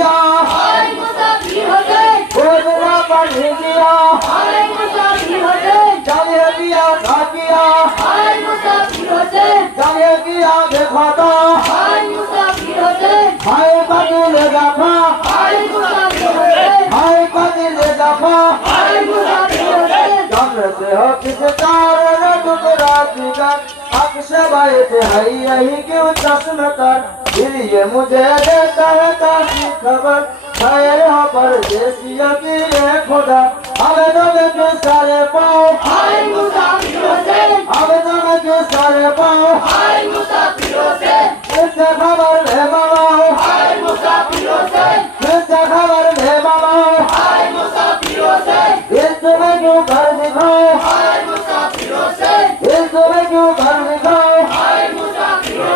गया गोदरा बढ़ गया चले दिया खा गया चले दिया देखा था हाय बदल रखा हाय बदल रखा चंद्र से हो किस कारण टुकड़ा दिगर अक्ष बैठ है यही क्यों चश्म कर फिर ये मुझे देता है ताकि खबर है यहाँ पर देसिया की है खुदा आवेदन के सारे पाओ आवेदन के सारे पाओ इससे खबर